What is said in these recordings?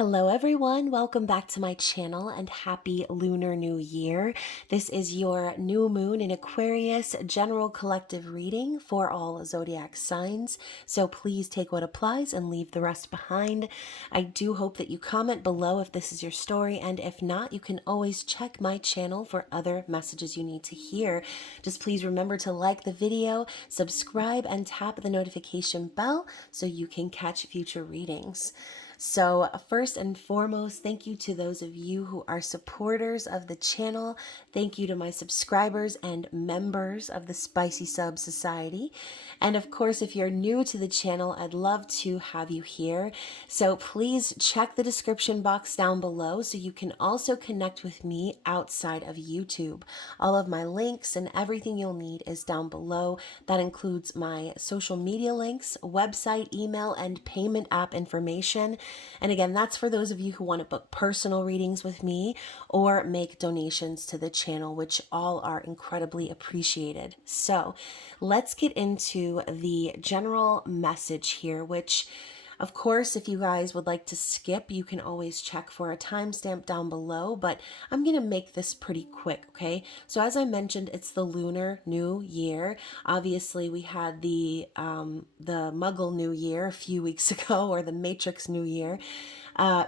Hello everyone, welcome back to my channel and happy Lunar New Year. This is your new moon in Aquarius general collective reading for all zodiac signs. So please take what applies and leave the rest behind. I do hope that you comment below if this is your story, and if not, you can always check my channel for other messages you need to hear. Just please remember to like the video, subscribe, and tap the notification bell so you can catch future readings. So first and foremost, thank you to those of you who are supporters of the channel. Thank you to my subscribers and members of the Spicy Sub Society. And of course, if you're new to the channel, I'd love to have you here. So please check the description box down below so you can also connect with me outside of YouTube. All of my links and everything you'll need is down below. That includes my social media links, website, email, and payment app information. And again, that's for those of you who want to book personal readings with me or make donations to the channel, which all are incredibly appreciated. So let's get into the general message here, which of course, if you guys would like to skip, you can always check for a timestamp down below, but I'm going to make this pretty quick, okay? So as I mentioned, it's the Lunar New Year. Obviously, we had the Muggle New Year a few weeks ago, or the Matrix New Year.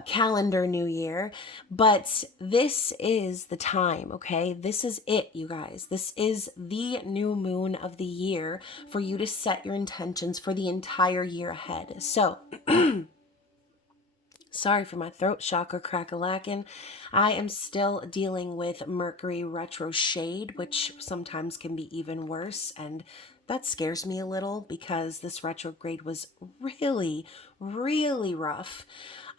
Calendar New Year, but this is the time, okay? This is it, you guys. This is the new moon of the year for you to set your intentions for the entire year ahead. So, sorry for my throat, shocker crack-a-lackin'. I am still dealing with Mercury retrograde, which sometimes can be even worse, and that scares me a little because this retrograde was really, really rough.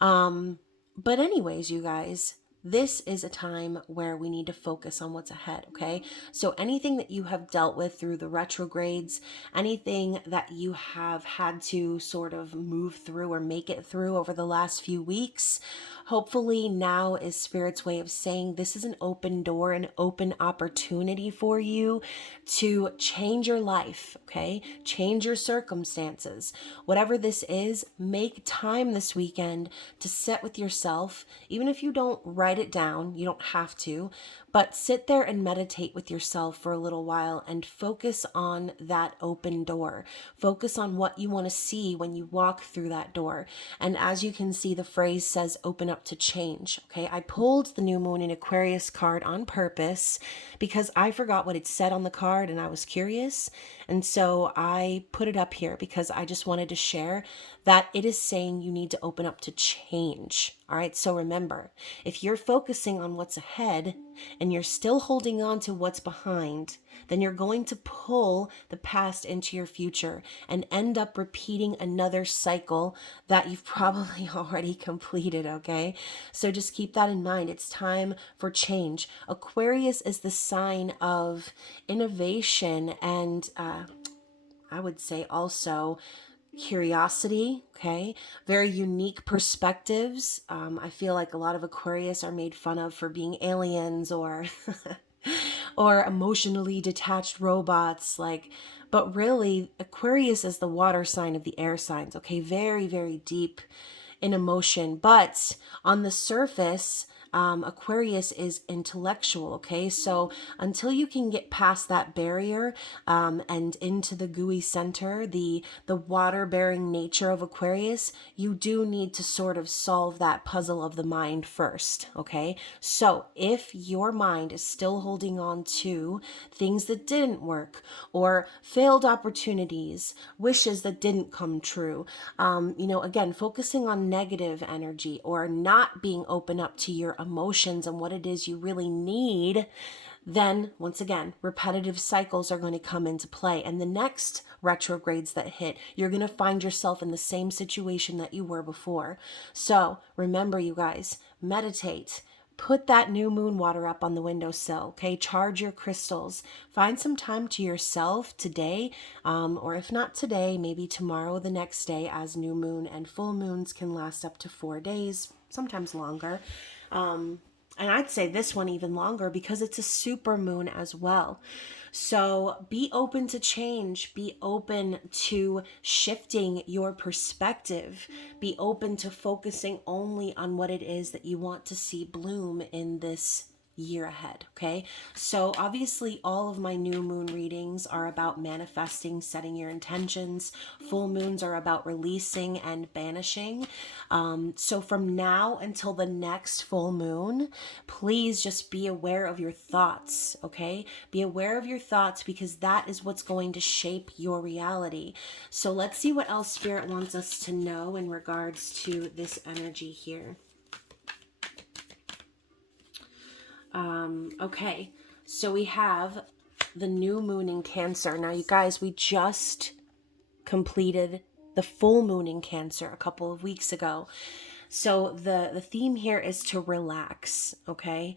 But anyways, you guys, this is a time where we need to focus on what's ahead, okay? So anything that you have dealt with through the retrogrades, anything that you have had to sort of move through or make it through over the last few weeks, hopefully now is Spirit's way of saying this is an open door, an open opportunity for you to change your life, okay? Change your circumstances. Whatever this is, make time this weekend to sit with yourself. Even if you don't write it down, you don't have to, but sit there and meditate with yourself for a little while and focus on that open door. Focus on what you want to see when you walk through that door. And as you can see, the phrase says open up to change. Okay, I pulled the new moon in Aquarius card on purpose because I forgot what it said on the card and I was curious. And so I put it up here because I just wanted to share that it is saying you need to open up to change. All right, so remember, if you're focusing on what's ahead and you're still holding on to what's behind, then you're going to pull the past into your future and end up repeating another cycle that you've probably already completed, okay? So just keep that in mind. It's time for change. Aquarius is the sign of innovation and I would say also curiosity, okay? Very unique perspectives. I feel like a lot of Aquarius are made fun of for being aliens or or emotionally detached robots, like, but really Aquarius is the water sign of the air signs, okay? Very, very deep in emotion, but on the surface, Aquarius is intellectual, okay? So until you can get past that barrier and into the gooey center, the water-bearing nature of Aquarius, you do need to sort of solve that puzzle of the mind first, okay? So if your mind is still holding on to things that didn't work or failed opportunities, wishes that didn't come true, again, focusing on negative energy or not being open up to your emotions and what it is you really need, then once again, repetitive cycles are going to come into play. And the next retrogrades that hit, you're going to find yourself in the same situation that you were before. So remember, you guys, meditate. Put that new moon water up on the windowsill, okay? Charge your crystals. Find some time to yourself today, or if not today, maybe tomorrow, the next day, as new moon and full moons can last up to 4 days, sometimes longer. And I'd say this one even longer because it's a super moon as well. So be open to change, be open to shifting your perspective, be open to focusing only on what it is that you want to see bloom in this year ahead. Okay, so obviously all of my new moon readings are about manifesting, setting your intentions. Full moons are about releasing and banishing. So from now until the next full moon, please just be aware of your thoughts. Okay, be aware of your thoughts because that is what's going to shape your reality. So let's see what else Spirit wants us to know in regards to this energy here. Okay, so we have the new moon in Cancer. Now, you guys, we just completed the full moon in Cancer a couple of weeks ago. So the theme here is to relax, okay?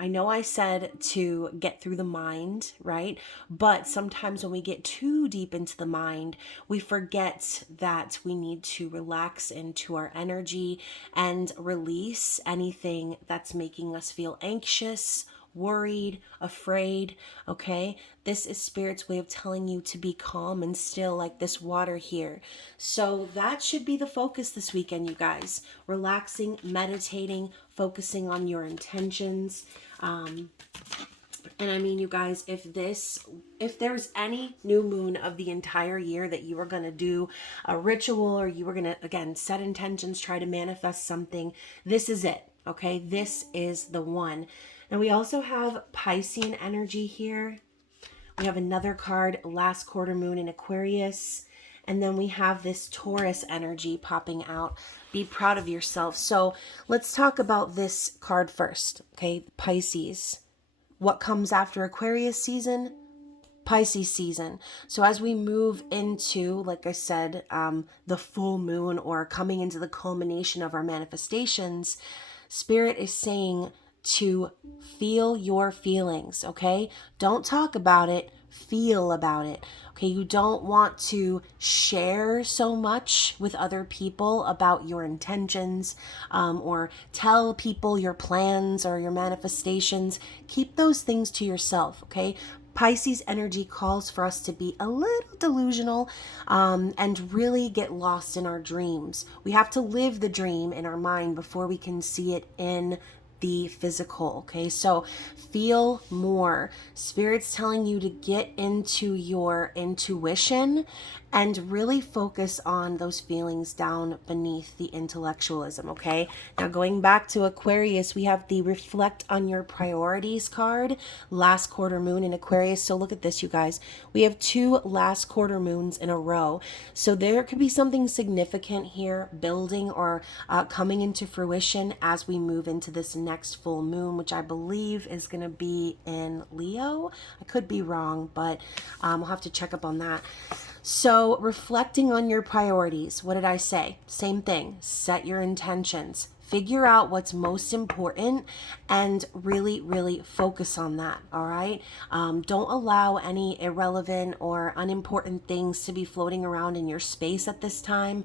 I know I said to get through the mind, right? But sometimes when we get too deep into the mind, we forget that we need to relax into our energy and release anything that's making us feel anxious, worried, afraid, okay? This is Spirit's way of telling you to be calm and still, like this water here. So that should be the focus this weekend, you guys. Relaxing, meditating, focusing on your intentions. And I mean, you guys, if there's any new moon of the entire year that you are going to do a ritual, or you were going to, again, set intentions, try to manifest something, this is it, okay? This is the one. And we also have Piscean energy here. We have another card, last quarter moon in Aquarius. And then we have this Taurus energy popping out. Be proud of yourself. So let's talk about this card first, okay? Pisces. What comes after Aquarius season? Pisces season. So as we move into, like I said, the full moon, or coming into the culmination of our manifestations, Spirit is saying to feel your feelings, okay? Don't talk about it, feel about it. Okay, you don't want to share so much with other people about your intentions, or tell people your plans or your manifestations. Keep those things to yourself, okay? Pisces energy calls for us to be a little delusional, and really get lost in our dreams. We have to live the dream in our mind before we can see it in the physical. Okay, so feel more. Spirit's telling you to get into your intuition and really focus on those feelings down beneath the intellectualism. Okay, now going back to Aquarius, we have the reflect on your priorities card, last quarter moon in Aquarius. So look at this, you guys, we have 2 last quarter moons in a row. So there could be something significant here building, or coming into fruition as we move into this next full moon, which I believe is going to be in Leo. I could be wrong, but we'll have to check up on that. So reflecting on your priorities, what did I say? Same thing. Set your intentions. Figure out what's most important and really, really focus on that, all right? Don't allow any irrelevant or unimportant things to be floating around in your space at this time.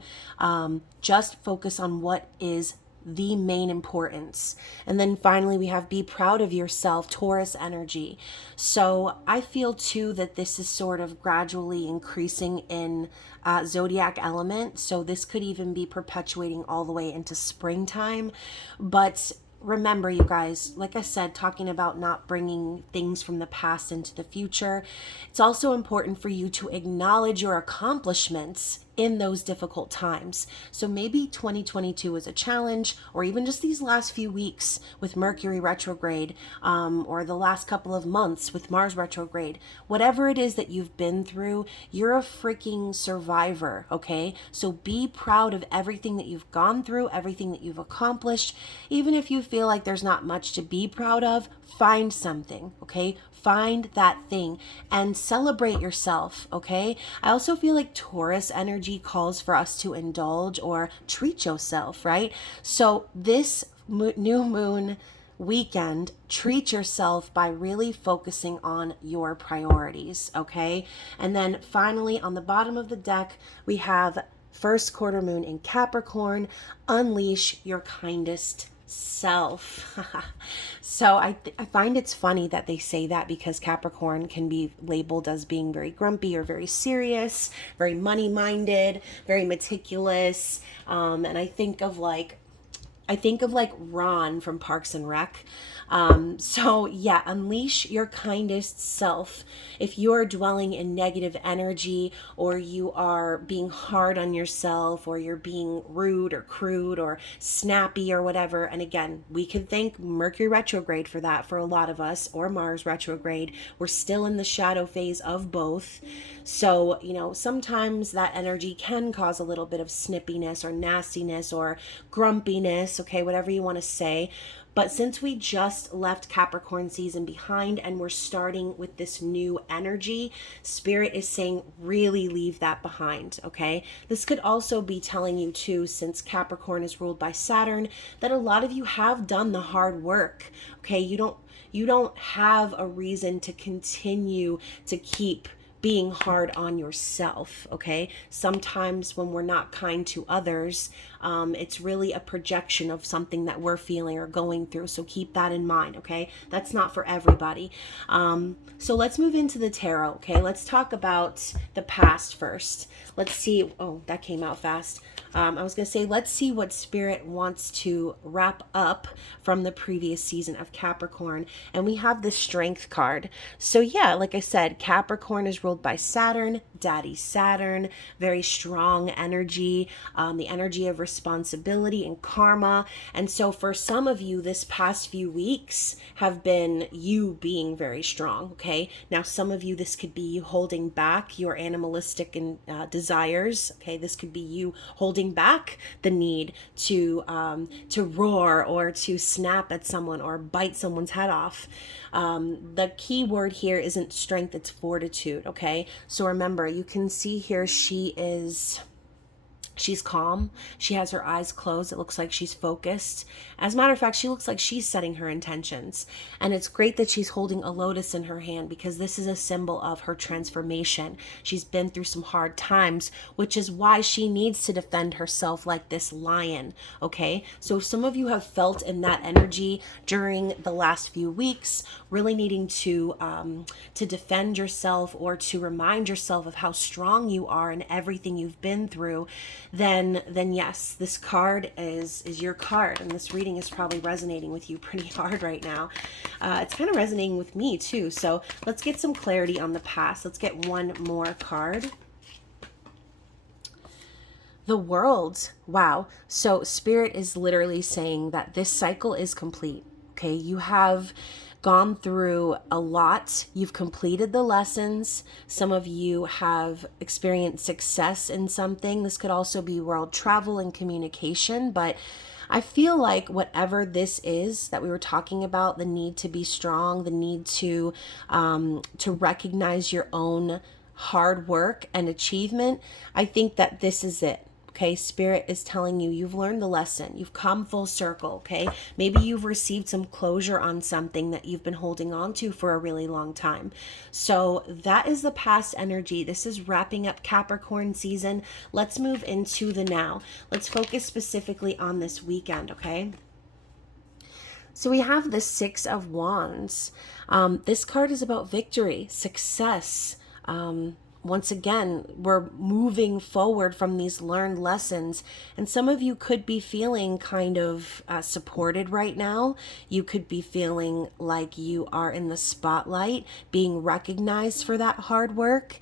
Just focus on what is the main importance. And then finally, we have be proud of yourself, Taurus energy. So I feel too that this is sort of gradually increasing in zodiac element. So this could even be perpetuating all the way into springtime. But remember, you guys, like I said, talking about not bringing things from the past into the future, it's also important for you to acknowledge your accomplishments in those difficult times. So maybe 2022 is a challenge, or even just these last few weeks with Mercury retrograde, or the last couple of months with Mars retrograde. Whatever it is that you've been through, you're a freaking survivor, okay? So be proud of everything that you've gone through, everything that you've accomplished. Even if you feel like there's not much to be proud of, find something, okay? Find that thing and celebrate yourself, okay? I also feel like Taurus energy calls for us to indulge or treat yourself, right? So this new moon weekend, treat yourself by really focusing on your priorities, okay? And then finally, on the bottom of the deck, we have first quarter moon in Capricorn. Unleash your kindest self. So I find it's funny that they say that, because Capricorn can be labeled as being very grumpy or very serious, very money minded, very meticulous. And I think of like Ron from Parks and Rec. So yeah, unleash your kindest self. If you are dwelling in negative energy, or you are being hard on yourself, or you're being rude or crude or snappy or whatever, and again, we could thank Mercury retrograde for that for a lot of us, or Mars retrograde. We're still in the shadow phase of both. So, sometimes that energy can cause a little bit of snippiness or nastiness or grumpiness, okay, whatever you want to say. But since we just left Capricorn season behind and we're starting with this new energy, Spirit is saying really leave that behind, okay? This could also be telling you too, since Capricorn is ruled by Saturn, that a lot of you have done the hard work, okay? You don't have a reason to continue to keep being hard on yourself, okay? Sometimes when we're not kind to others, it's really a projection of something that we're feeling or going through. So keep that in mind, okay? That's not for everybody. So let's move into the tarot, okay? Let's talk about the past first. Let's see. Oh, that came out fast. I was going to say, let's see what Spirit wants to wrap up from the previous season of Capricorn. And we have the Strength card. So yeah, like I said, Capricorn is ruled by Saturn, Daddy Saturn, very strong energy, the energy of responsibility and karma. And so for some of you, this past few weeks have been you being very strong, okay? Now, some of you, this could be you holding back your animalistic and desires, okay? This could be you holding back the need to roar or to snap at someone or bite someone's head off. The key word here isn't strength, it's fortitude, okay? So remember, you can see here she's calm. She has her eyes closed. It looks like she's focused. As a matter of fact, she looks like she's setting her intentions. And it's great that she's holding a lotus in her hand, because this is a symbol of her transformation. She's been through some hard times, which is why she needs to defend herself like this lion, okay? So if some of you have felt in that energy during the last few weeks, really needing to defend yourself, or to remind yourself of how strong you are and everything you've been through, then yes, this card is your card, and this reading is probably resonating with you pretty hard right now. It's kind of resonating with me too. So let's get some clarity on the past. Let's get one more card. The World. Wow. So Spirit is literally saying that this cycle is complete. Okay, you have gone through a lot. You've completed the lessons. Some of you have experienced success in something. This could also be world travel and communication, but I feel like whatever this is that we were talking about, the need to be strong, the need to recognize your own hard work and achievement, I think that this is it. Okay, Spirit is telling you you've learned the lesson. You've come full circle, okay? Maybe you've received some closure on something that you've been holding on to for a really long time. So that is the past energy. This is wrapping up Capricorn season. Let's move into the now. Let's focus specifically on this weekend, okay? So we have the Six of Wands. This card is about victory, success. Once again, we're moving forward from these learned lessons, and some of you could be feeling kind of supported right now. You could be feeling like you are in the spotlight, being recognized for that hard work.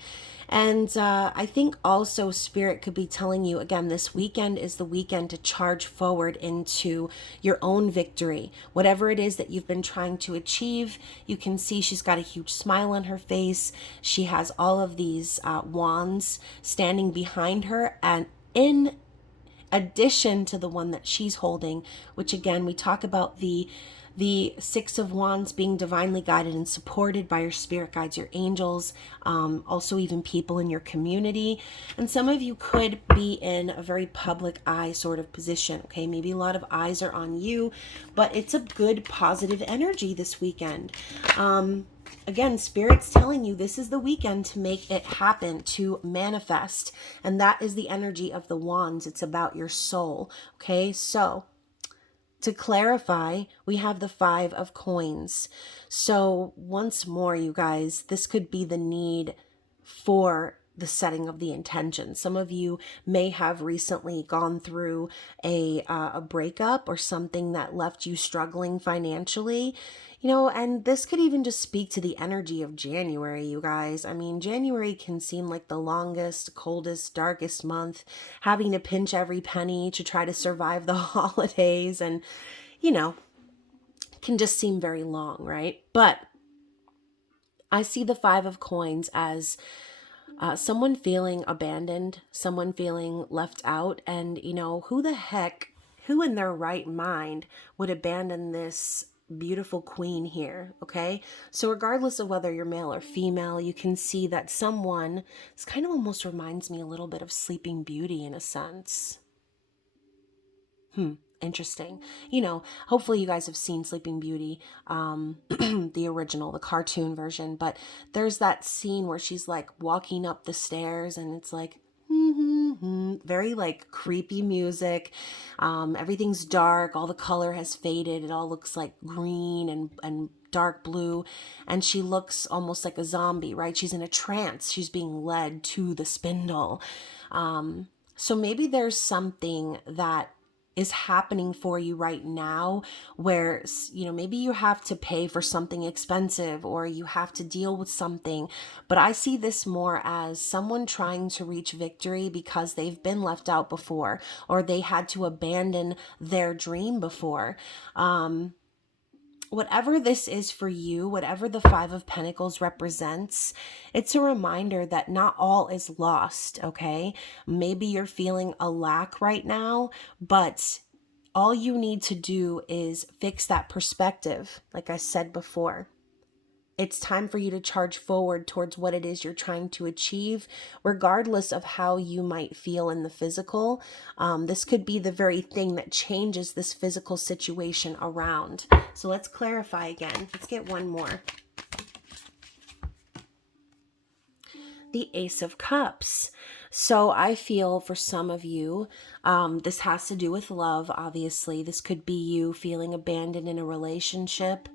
And I think also Spirit could be telling you, again, this weekend is the weekend to charge forward into your own victory. Whatever it is that you've been trying to achieve, you can see she's got a huge smile on her face. She has all of these wands standing behind her, and in addition to the one that she's holding, which again, we talk about the Six of Wands being divinely guided and supported by your spirit guides, your angels, also even people in your community. And some of you could be in a very public eye sort of position, okay? Maybe a lot of eyes are on you, but it's a good positive energy this weekend. Again, Spirit's telling you this is the weekend to make it happen, to manifest. And that is the energy of the wands. It's about your soul, okay? So To clarify, we have the 5 of coins. So once more, you guys, this could be the need for the setting of the intention. Some of you may have recently gone through a breakup or something that left you struggling financially. You know, and this could even just speak to the energy of January, you guys. I mean, January can seem like the longest, coldest, darkest month, having to pinch every penny to try to survive the holidays, and, you know, can just seem very long, right? But I see the 5 of coins as someone feeling abandoned, someone feeling left out, and, you know, who in their right mind would abandon this beautiful queen here, okay? So regardless of whether you're male or female, you can see that someone, this kind of almost reminds me a little bit of Sleeping Beauty in a sense. Interesting. You know, hopefully you guys have seen Sleeping Beauty, the original, the cartoon version, but there's that scene where she's like walking up the stairs and it's like, very like creepy music. Everything's dark. All the color has faded. It all looks like green and dark blue. And she looks almost like a zombie, right? She's in a trance. She's being led to the spindle. So maybe there's something that is happening for you right now where, you know, maybe you have to pay for something expensive or you have to deal with something. But I see this more as someone trying to reach victory because they've been left out before, or they had to abandon their dream before. Whatever this is for you, whatever the 5 of Pentacles represents, it's a reminder that not all is lost, okay? Maybe you're feeling a lack right now, but all you need to do is fix that perspective, like I said before. It's time for you to charge forward towards what it is you're trying to achieve, regardless of how you might feel in the physical. This could be the very thing that changes this physical situation around. So let's clarify again. Let's get one more. The Ace of Cups. So I feel for some of you, this has to do with love, obviously. This could be you feeling abandoned in a relationship,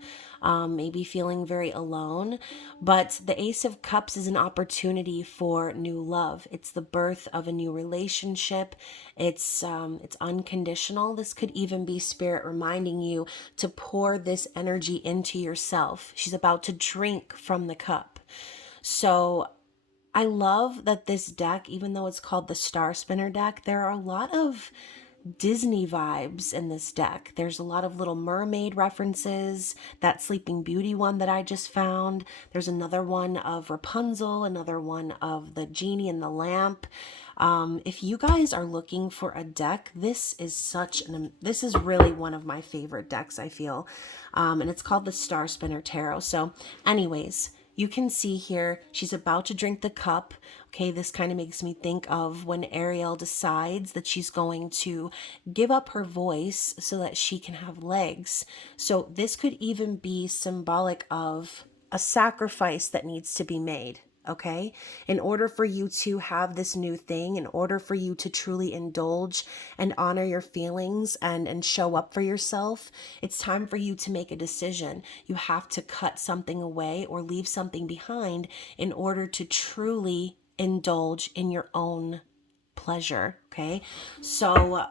maybe feeling very alone. But the Ace of Cups is an opportunity for new love. It's the birth of a new relationship. It's unconditional. This could even be Spirit reminding you to pour this energy into yourself. She's about to drink from the cup. So I love that this deck, even though it's called the Star Spinner deck, there are a lot of Disney vibes in this deck. There's a lot of Little Mermaid references, that Sleeping Beauty one that I just found. There's another one of Rapunzel, another one of the Genie and the Lamp. If you guys are looking for a deck, this is really one of my favorite decks, I feel. And it's called the Star Spinner Tarot. So anyways, you can see here, she's about to drink the cup. Okay, this kind of makes me think of when Ariel decides that she's going to give up her voice so that she can have legs. So this could even be symbolic of a sacrifice that needs to be made. Okay, in order for you to have this new thing, in order for you to truly indulge and honor your feelings and show up for yourself, it's time for you to make a decision. You have to cut something away or leave something behind in order to truly indulge in your own pleasure. Okay, so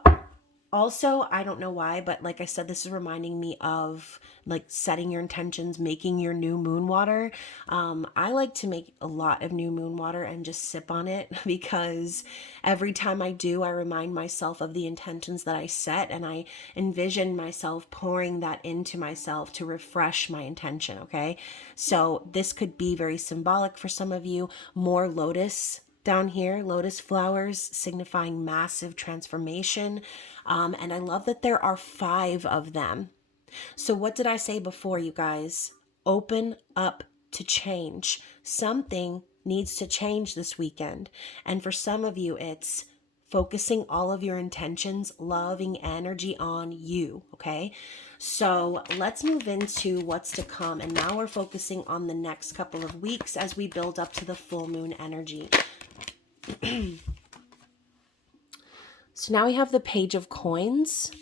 also, I don't know why, but like I said, this is reminding me of like setting your intentions, making your new moon water. I like to make a lot of new moon water and just sip on it because every time I do, I remind myself of the intentions that I set, and I envision myself pouring that into myself to refresh my intention. Okay. So this could be very symbolic for some of you. More lotus down here, lotus flowers signifying massive transformation. And I love that there are 5 of them. So what did I say before, you guys? Open up to change. Something needs to change this weekend. And for some of you, it's focusing all of your intentions, loving energy on you, okay? So let's move into what's to come. And now we're focusing on the next couple of weeks as we build up to the full moon energy. So now we have the Page of Coins.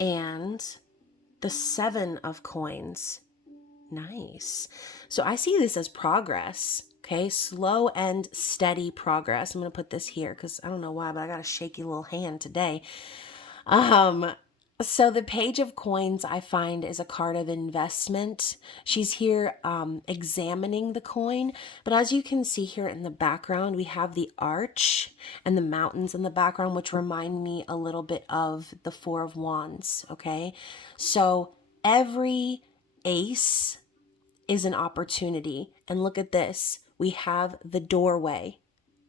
and the 7 of coins. Nice. So I see this as progress. Okay, slow and steady progress. I'm going to put this here because I don't know why, but I got a shaky little hand today. Um, so the Page of Coins I find is a card of investment. She's here examining the coin, but as you can see here in the background, we have the arch and the mountains in the background, which remind me a little bit of the Four of Wands, okay? So every ace is an opportunity. And look at this. We have the doorway,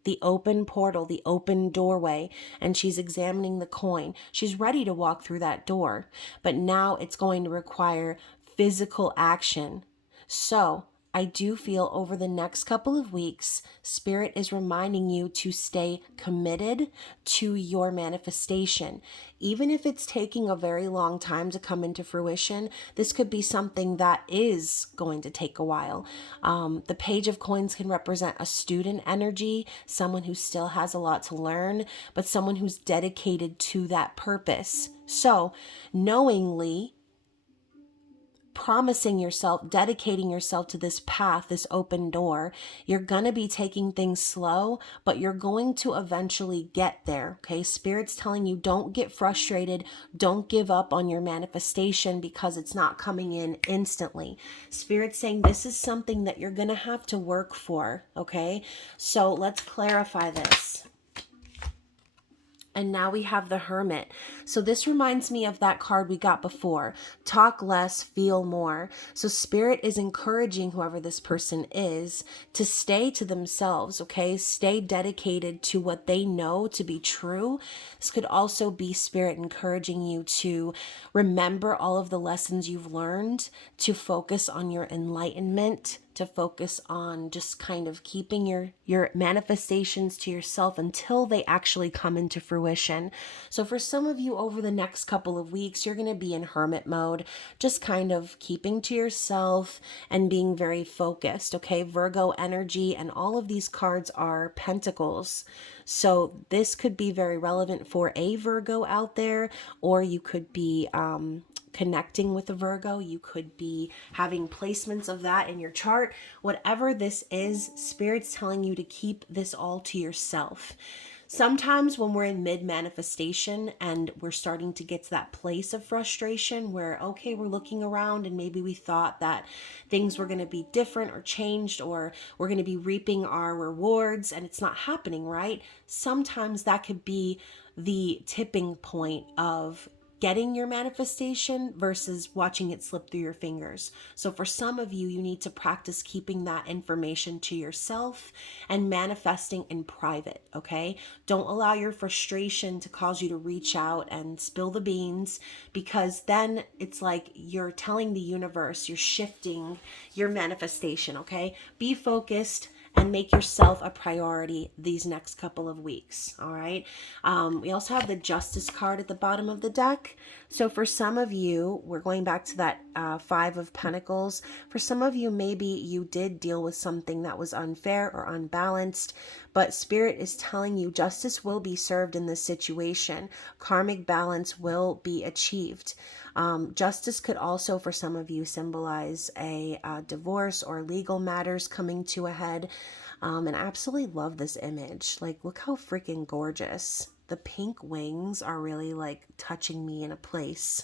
the open portal, the open doorway, and she's examining the coin. She's ready to walk through that door, but now it's going to require physical action. So I do feel over the next couple of weeks, Spirit is reminding you to stay committed to your manifestation. Even if it's taking a very long time to come into fruition, this could be something that is going to take a while. The Page of Coins can represent a student energy, someone who still has a lot to learn, but someone who's dedicated to that purpose. So, knowingly promising yourself, dedicating yourself to this path, this open door, you're going to be taking things slow, but you're going to eventually get there. Okay. Spirit's telling you don't get frustrated. Don't give up on your manifestation because it's not coming in instantly. Spirit's saying this is something that you're going to have to work for. Okay. So let's clarify this. And now we have the Hermit. So this reminds me of that card we got before. Talk less, feel more. So Spirit is encouraging whoever this person is to stay to themselves, okay? Stay dedicated to what they know to be true. This could also be Spirit encouraging you to remember all of the lessons you've learned, to focus on your enlightenment, to focus on just kind of keeping your manifestations to yourself until they actually come into fruition. So for some of you over the next couple of weeks, you're going to be in hermit mode, just kind of keeping to yourself and being very focused, okay? Virgo energy, and all of these cards are pentacles. So this could be very relevant for a Virgo out there, or you could be connecting with a Virgo. You could be having placements of that in your chart. Whatever this is, Spirit's telling you to keep this all to yourself. Sometimes when we're in mid-manifestation and we're starting to get to that place of frustration where, okay, we're looking around and maybe we thought that things were going to be different or changed, or we're going to be reaping our rewards and it's not happening, right? Sometimes that could be the tipping point of getting your manifestation versus watching it slip through your fingers. So for some of you, you need to practice keeping that information to yourself and manifesting in private, okay? Don't allow your frustration to cause you to reach out and spill the beans, because then it's like you're telling the universe, you're shifting your manifestation, okay? Be focused and make yourself a priority these next couple of weeks, all right? We also have the Justice card at the bottom of the deck. So for some of you, we're going back to that 5 of Pentacles. For some of you, maybe you did deal with something that was unfair or unbalanced, but Spirit is telling you justice will be served in this situation. Karmic balance will be achieved. Justice could also, for some of you, symbolize a divorce or legal matters coming to a head. And I absolutely love this image. Like, look how freaking gorgeous. The pink wings are really like touching me in a place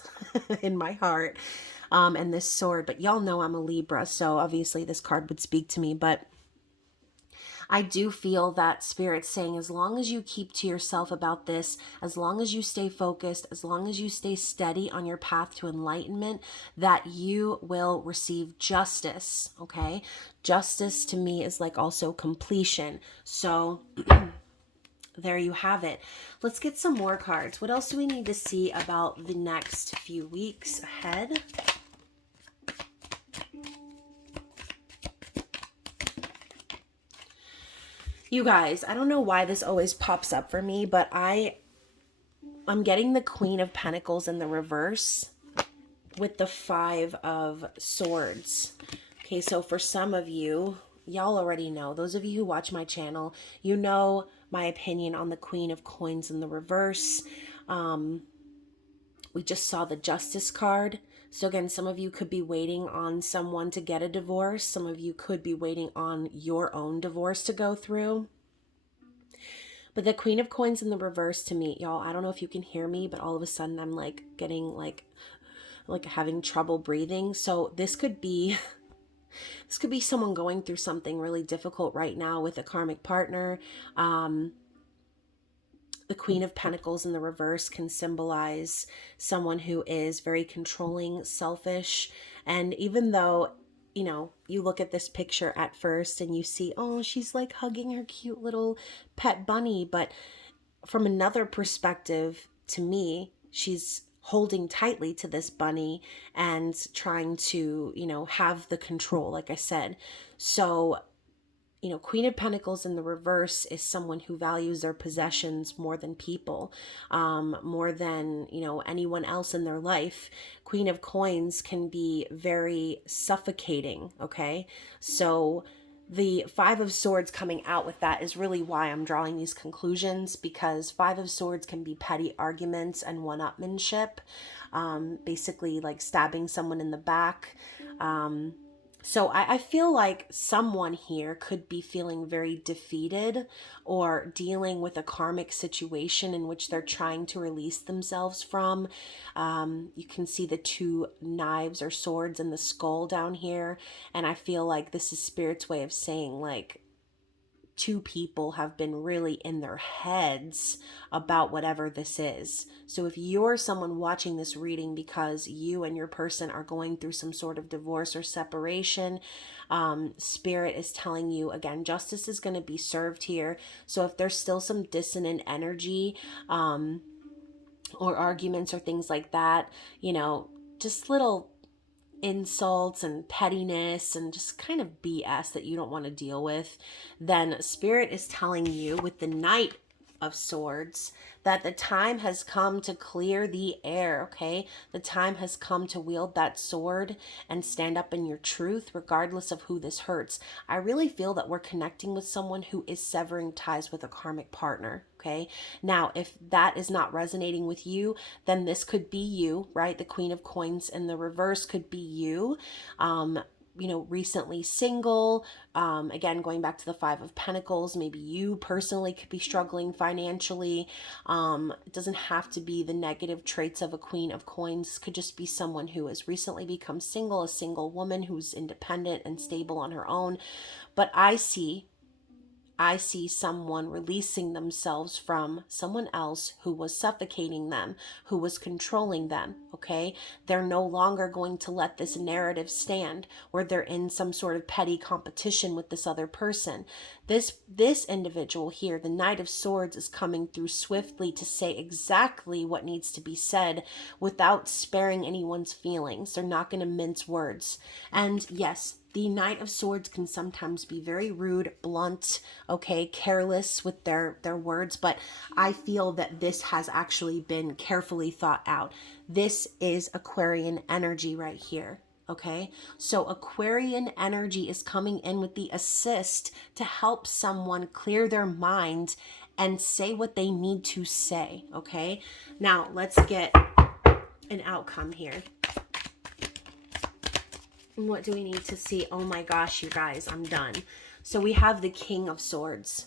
in my heart. And this sword, but y'all know I'm a Libra, so obviously this card would speak to me, but I do feel that Spirit's saying as long as you keep to yourself about this, as long as you stay focused, as long as you stay steady on your path to enlightenment, that you will receive justice, okay? Justice to me is like also completion. So there you have it. Let's get some more cards. What else do we need to see about the next few weeks ahead? You guys, I don't know why this always pops up for me, but I'm getting the Queen of Pentacles in the reverse with the 5 of Swords. Okay, so for some of you, y'all already know, those of you who watch my channel, you know my opinion on the Queen of Coins in the reverse. We just saw the Justice card. So again, some of you could be waiting on someone to get a divorce. Some of you could be waiting on your own divorce to go through. But the Queen of Coins in the reverse to me, y'all, I don't know if you can hear me, but all of a sudden I'm like getting like having trouble breathing. So this could be someone going through something really difficult right now with a karmic partner. The Queen of Pentacles in the reverse can symbolize someone who is very controlling, selfish. And even though, you know, you look at this picture at first and you see, oh, she's like hugging her cute little pet bunny. But from another perspective, to me, she's holding tightly to this bunny and trying to, you know, have the control, like I said. So, you know, Queen of Pentacles in the reverse is someone who values their possessions more than people, more than, you know, anyone else in their life. Queen of Coins can be very suffocating, okay? So the Five of Swords coming out with that is really why I'm drawing these conclusions, because Five of Swords can be petty arguments and one-upmanship, basically like stabbing someone in the back. So I feel like someone here could be feeling very defeated or dealing with a karmic situation in which they're trying to release themselves from. You can see the two knives or swords in the skull down here. And I feel like this is Spirit's way of saying, like, two people have been really in their heads about whatever this is. So if you're someone watching this reading because you and your person are going through some sort of divorce or separation, Spirit is telling you, again, justice is going to be served here. So if there's still some dissonant energy, or arguments or things like that, you know, just little insults and pettiness and just kind of BS that you don't want to deal with, then Spirit is telling you with the Knight of Swords that the time has come to clear the air, okay? The time has come to wield that sword and stand up in your truth, regardless of who this hurts. I really feel that we're connecting with someone who is severing ties with a karmic partner, okay? Now, if that is not resonating with you, then this could be you, right? The Queen of Coins in the reverse could be you. You know, recently single, again, going back to the Five of Pentacles, maybe you personally could be struggling financially. It doesn't have to be the negative traits of a Queen of Coins. It could just be someone who has recently become single, a single woman who's independent and stable on her own. But I see someone releasing themselves from someone else who was suffocating them, who was controlling them, okay? They're no longer going to let this narrative stand where they're in some sort of petty competition with this other person. This individual here, the Knight of Swords, is coming through swiftly to say exactly what needs to be said without sparing anyone's feelings. They're not going to mince words. And yes, the Knight of Swords can sometimes be very rude, blunt, okay, careless with their words, but I feel that this has actually been carefully thought out. This is Aquarian energy right here, okay? So Aquarian energy is coming in with the assist to help someone clear their mind and say what they need to say, okay? Now, let's get an outcome here. What do we need to see? Oh my gosh, you guys, I'm done. So we have the King of Swords.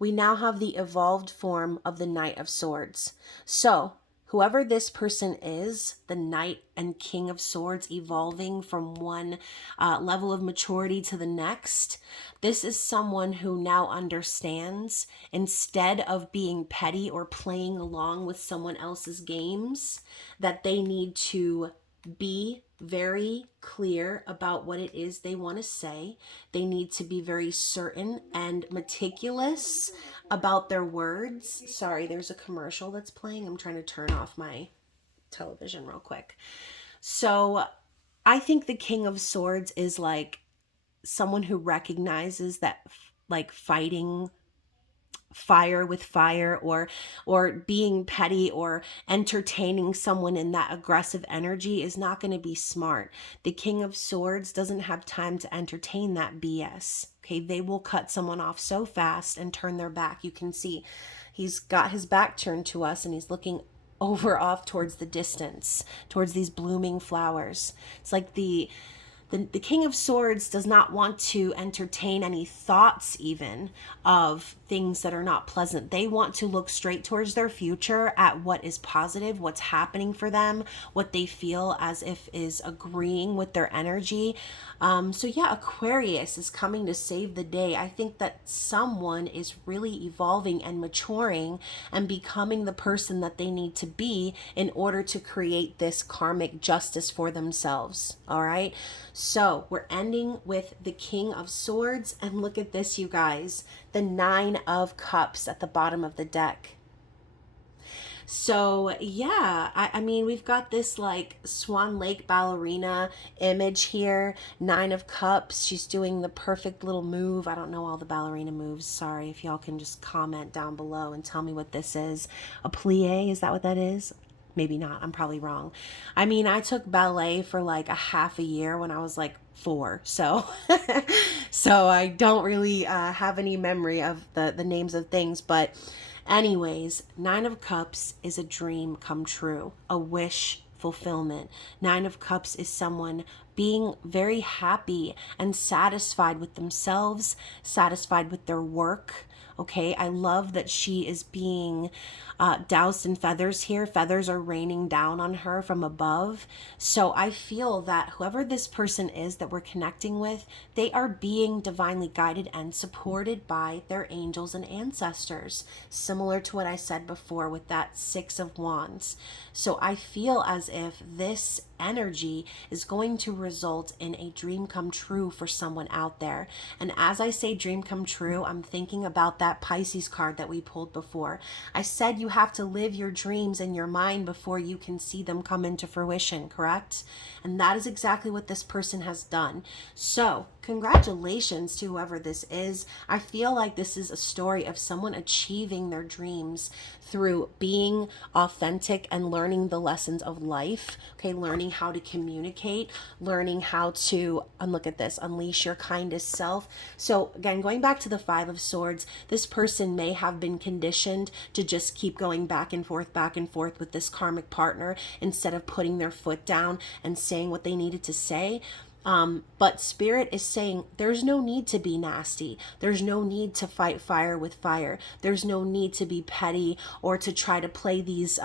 We now have the evolved form of the Knight of Swords. So whoever this person is, the Knight and King of Swords evolving from one level of maturity to the next, this is someone who now understands, instead of being petty or playing along with someone else's games, that they need to be very clear about what it is they want to say. They need to be very certain and meticulous about their words. Sorry, there's a commercial that's playing. I'm trying to turn off my television real quick. So I think the King of Swords is like someone who recognizes that like fighting fire with fire, or being petty or entertaining someone in that aggressive energy is not going to be smart. The King of Swords doesn't have time to entertain that BS. Okay, they will cut someone off so fast and turn their back. You can see he's got his back turned to us and he's looking over off towards the distance, towards these blooming flowers. It's like the King of Swords does not want to entertain any thoughts even of things that are not pleasant. They want to look straight towards their future at what is positive, what's happening for them, what they feel as if is agreeing with their energy. So yeah, Aquarius is coming to save the day. I think that someone is really evolving and maturing and becoming the person that they need to be in order to create this karmic justice for themselves. All right. So we're ending with the King of Swords, and look at this, you guys, the Nine of Cups at the bottom of the deck. So yeah, I mean, we've got this like Swan Lake ballerina image here, Nine of Cups. She's doing the perfect little move. I don't know all the ballerina moves. Sorry, if y'all can just comment down below and tell me what this is. A plie, is that what that is? Maybe not. I'm probably wrong. I mean, I took ballet for like a half a year when I was like 4. So, so I don't really have any memory of the names of things. But anyways, Nine of Cups is a dream come true, a wish fulfillment. Nine of Cups is someone being very happy and satisfied with themselves, satisfied with their work. Okay, I love that she is being doused in feathers here. Feathers are raining down on her from above. So I feel that whoever this person is that we're connecting with, they are being divinely guided and supported by their angels and ancestors, similar to what I said before with that Six of Wands. So I feel as if this energy is going to result in a dream come true for someone out there. And as I say dream come true, I'm thinking about that Pisces card that we pulled before. I said you have to live your dreams in your mind before you can see them come into fruition, correct? And that is exactly what this person has done. So congratulations to whoever this is. I feel like this is a story of someone achieving their dreams through being authentic and learning the lessons of life. Okay, learning how to communicate, learning how to, and look at this, unleash your kindest self. So again, going back to the Five of Swords, this person may have been conditioned to just keep going back and forth with this karmic partner instead of putting their foot down and saying what they needed to say. But Spirit is saying there's no need to be nasty. There's no need to fight fire with fire. There's no need to be petty or to try to play these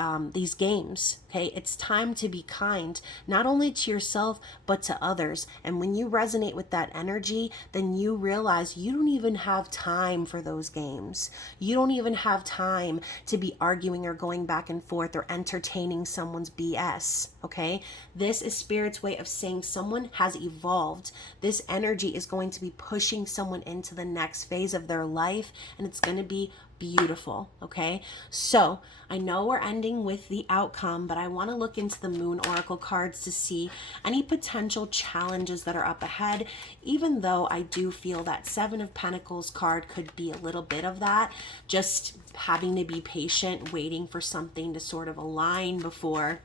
games. Okay, it's time to be kind, not only to yourself, but to others. And when you resonate with that energy, then you realize you don't even have time for those games. You don't even have time to be arguing or going back and forth or entertaining someone's BS. Okay, this is Spirit's way of saying someone has evolved. This energy is going to be pushing someone into the next phase of their life, and it's going to be beautiful. Okay, so I know we're ending with the outcome, but I want to look into the Moon Oracle cards to see any potential challenges that are up ahead, even though I do feel that Seven of Pentacles card could be a little bit of that, just having to be patient, waiting for something to sort of align before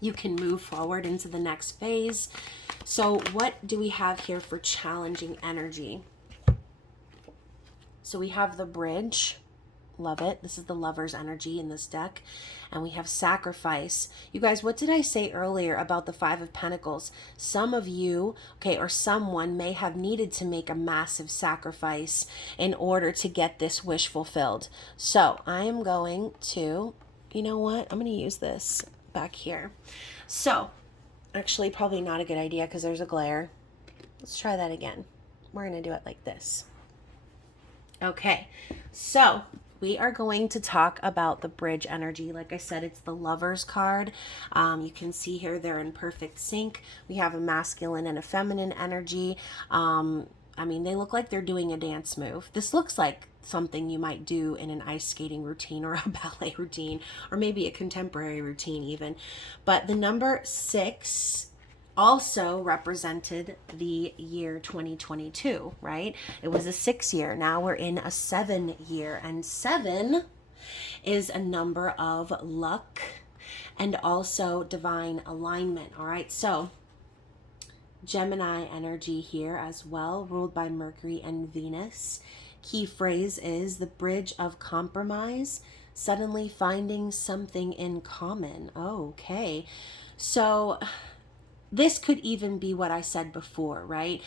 you can move forward into the next phase. So what do we have here for challenging energy? So we have the Bridge. Love it. This is the Lover's energy in this deck. And we have Sacrifice. You guys, what did I say earlier about the Five of Pentacles? Some of you, okay, or someone may have needed to make a massive sacrifice in order to get this wish fulfilled. So I am going to, you know what? I'm going to use this back here. So actually probably not a good idea because there's a glare. Let's try that again. We're going to do it like this. Okay, so we are going to talk about the Bridge energy. Like I said, it's the Lover's card. You can see here they're in perfect sync. We have a masculine and a feminine energy. I mean, they look like they're doing a dance move. This looks like something you might do in an ice skating routine or a ballet routine, or maybe a contemporary routine even. But the number 6 also represented the year 2022, right? It was a 6 year. Now we're in a 7 year, and 7 is a number of luck and also divine alignment. All right, so Gemini energy here as well, ruled by Mercury and Venus. Key phrase is the bridge of compromise, suddenly finding something in common. Okay. So this could even be what I said before, right?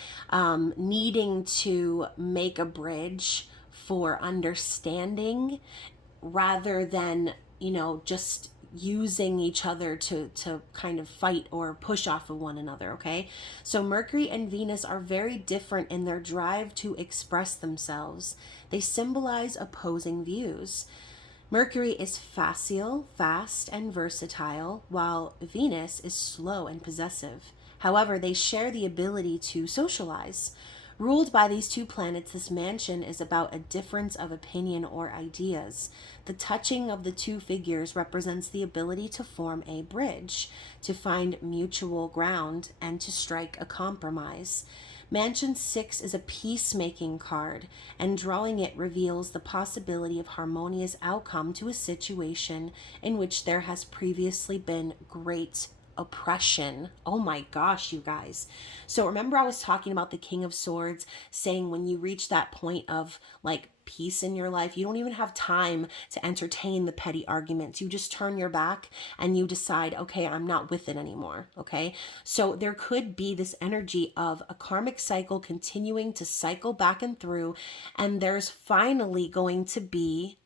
Needing to make a bridge for understanding rather than, just using each other to kind of fight or push off of one another. Okay, so Mercury and Venus are very different in their drive to express themselves. They symbolize opposing views. Mercury is facile, fast, and versatile, while Venus is slow and possessive. However, they share the ability to socialize. Ruled by these two planets, this mansion is about a difference of opinion or ideas. The touching of the two figures represents the ability to form a bridge, to find mutual ground, and to strike a compromise. Mansion 6 is a peacemaking card, and drawing it reveals the possibility of harmonious outcome to a situation in which there has previously been great oppression. Oh my gosh, you guys. So remember I was talking about the King of Swords saying when you reach that point of like peace in your life, you don't even have time to entertain the petty arguments. You just turn your back and you decide, okay, I'm not with it anymore. Okay. So there could be this energy of a karmic cycle continuing to cycle back and through, and there's finally going to be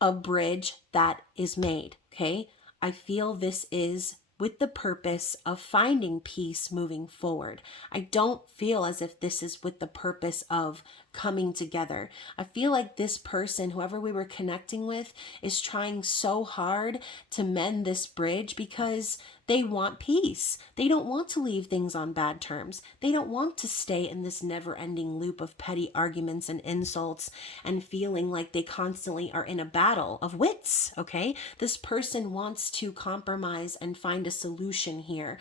a bridge that is made. Okay. I feel this is with the purpose of finding peace moving forward. I don't feel as if this is with the purpose of coming together. I feel like this person, whoever we were connecting with, is trying so hard to mend this bridge because they want peace. They don't want to leave things on bad terms. They don't want to stay in this never-ending loop of petty arguments and insults and feeling like they constantly are in a battle of wits, okay? This person wants to compromise and find a solution here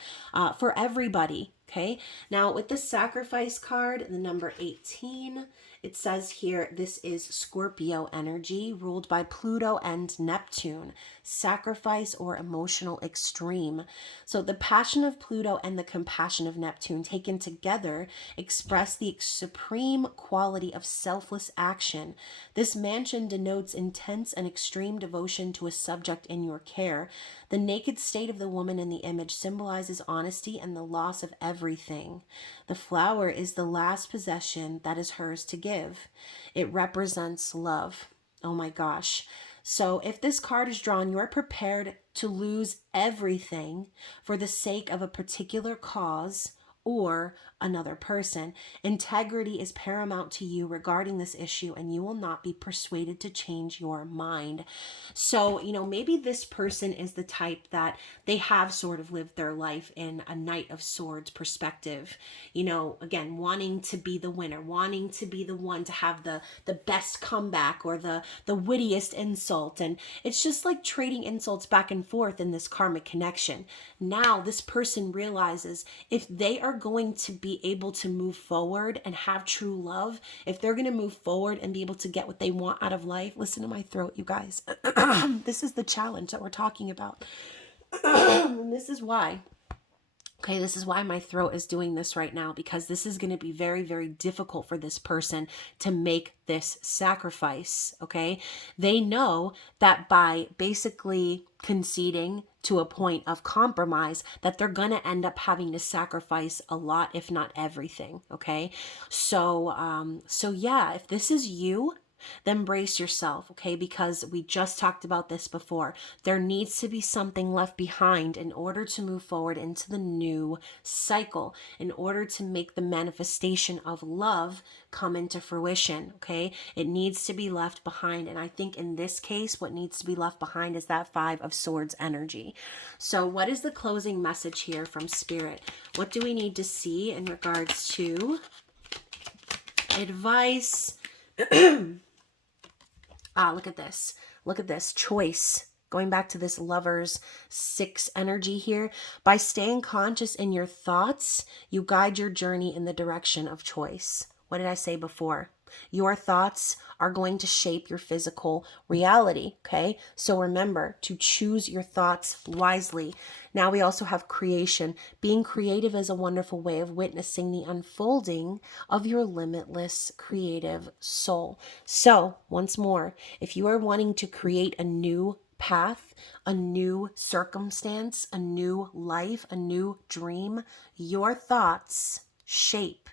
for everybody, okay? Now, with the Sacrifice card, the number 18, it says here, this is Scorpio energy ruled by Pluto and Neptune, sacrifice or emotional extreme. So the passion of Pluto and the compassion of Neptune taken together express the supreme quality of selfless action. This mansion denotes intense and extreme devotion to a subject in your care. The naked state of the woman in the image symbolizes honesty and the loss of everything. The flower is the last possession that is hers to give. It represents love. Oh my gosh. So if this card is drawn, you're prepared to lose everything for the sake of a particular cause or another person. Integrity is paramount to you regarding this issue, and you will not be persuaded to change your mind. So, maybe this person is the type that they have sort of lived their life in a Knight of Swords perspective. Again, wanting to be the winner, wanting to be the one to have the best comeback or the wittiest insult. And it's just like trading insults back and forth in this karmic connection. Now, this person realizes if they are going to be able to move forward and have true love, if they're going to move forward and be able to get what they want out of life, listen to my throat, you guys. This is the challenge that we're talking about. And this is why. Okay, this is why my throat is doing this right now, because this is going to be very, very difficult for this person to make this sacrifice. Okay, they know that by basically conceding to a point of compromise, that they're going to end up having to sacrifice a lot, if not everything. Okay, so yeah, if this is you, then brace yourself, okay? Because we just talked about this before. There needs to be something left behind in order to move forward into the new cycle, in order to make the manifestation of love come into fruition, okay? It needs to be left behind. And I think in this case, what needs to be left behind is that Five of Swords energy. So what is the closing message here from Spirit? What do we need to see in regards to advice? Look at this. Look at this. Choice. Going back to this Lovers 6 energy here. By staying conscious in your thoughts, you guide your journey in the direction of choice. What did I say before? Your thoughts are going to shape your physical reality, okay? So remember to choose your thoughts wisely. Now we also have creation. Being creative is a wonderful way of witnessing the unfolding of your limitless creative soul. So, once more, if you are wanting to create a new path, a new circumstance, a new life, a new dream, your thoughts shape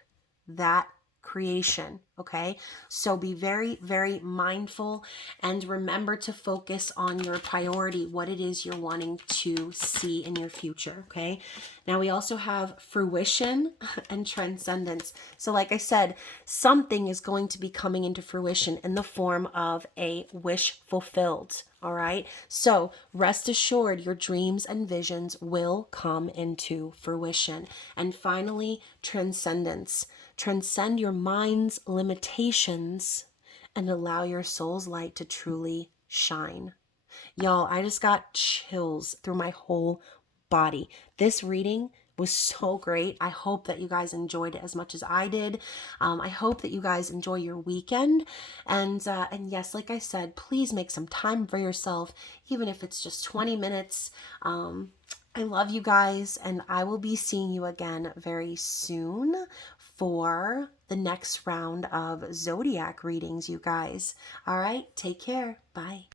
that creation. Okay. So be very, very mindful and remember to focus on your priority, what it is you're wanting to see in your future. Okay. Now we also have fruition and transcendence. So, like I said, something is going to be coming into fruition in the form of a wish fulfilled. All right. So rest assured, your dreams and visions will come into fruition. And finally, transcendence. Transcend your mind's limitations and allow your soul's light to truly shine. Y'all, I just got chills through my whole body. This reading was so great. I hope that you guys enjoyed it as much as I did. I hope that you guys enjoy your weekend. And yes, like I said, please make some time for yourself, even if it's just 20 minutes. I love you guys, and I will be seeing you again very soon for the next round of zodiac readings, you guys. All right, take care. Bye.